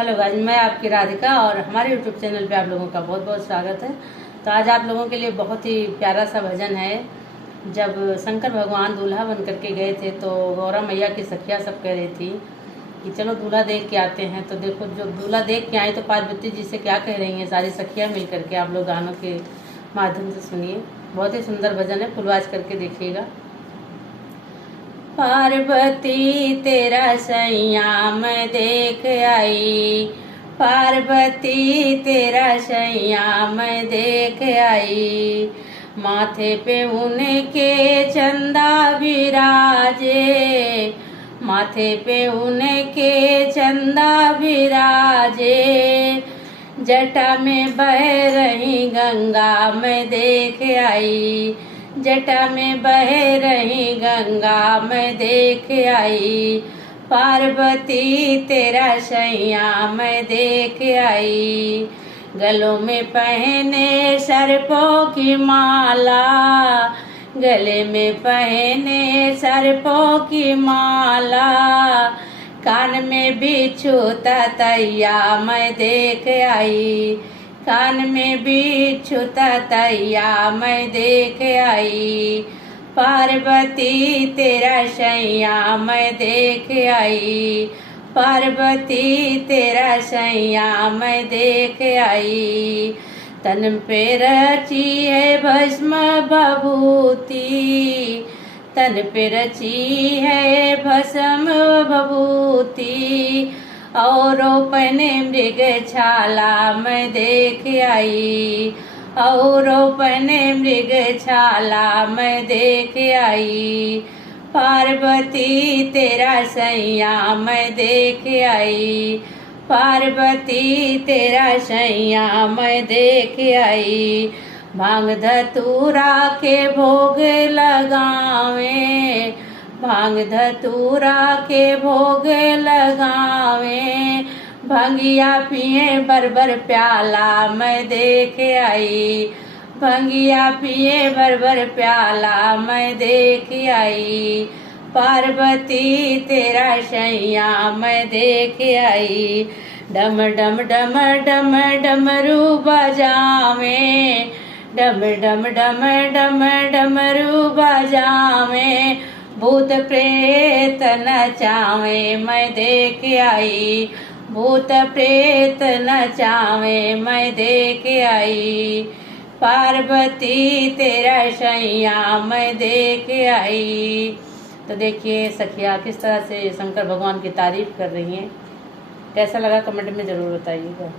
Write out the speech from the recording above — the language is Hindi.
हेलो गाइस, मैं आपकी राधिका और हमारे यूट्यूब चैनल पे आप लोगों का बहुत बहुत स्वागत है। तो आज आप लोगों के लिए बहुत ही प्यारा सा भजन है। जब शंकर भगवान दूल्हा बन करके गए थे तो गौरा मैया की सखिया सब कह रही थी कि चलो दूल्हा देख के आते हैं। तो देखो, जब दूल्हा देख के आए तो पार्वती जी से क्या कह रही हैं सारी सखियाँ मिल करके। आप लोग गानों के माध्यम से सुनिए, बहुत ही सुंदर भजन है, फुलवाज करके देखिएगा। पार्वती तेरा सैया मैं देख आई, पार्वती तेरा सैया मैं देख आई। माथे पे उनके चंदा विराजे, माथे पे उनके चंदा विराजे। जटा में बह रही गंगा मैं देख आई, जटा में बह रही गंगा मैं देख आई। पार्वती तेरा सैया मैं देख आई। गलों में पहने सर्पों की माला, गले में पहने सर्पों की माला। कान में बिच्छू ततैया मैं देख आई, कान में बिच्छू ततैया मैं देख आई। पार्वती तेरा सैया मैं देख आई, पार्वती तेरा सैया मैं देख आई। तन पे रची है भस्म भभूति, तन पे रची है भस्म भभूति। और पहने मृग छाला मैं देख आई, और पहने मृग छाला मैं देख आई। पार्वती तेरा सैया मैं देख आई, पार्वती तेरा सैया मैं देख आई। भांग धतूरा के भोग लगावे, भांग धतूरा के भोग लगावे। भंगिया पिए बरबर प्याला मैं देख आई, भंगिया पिए बरबर प्याला मैं देख आई। पार्वती तेरा सैया मैं देख आई। डम डम डम डम डमरू बजावे, डम डम डम डम डमरू बजावे। भूत प्रेत नचावे मैं देख आई, भूत प्रेत नचावे मैं देख आई। पार्वती तेरा सैया मैं देख आई। तो देखिए सखिया किस तरह से शंकर भगवान की तारीफ कर रही हैं। कैसा लगा कमेंट में ज़रूर बताइएगा।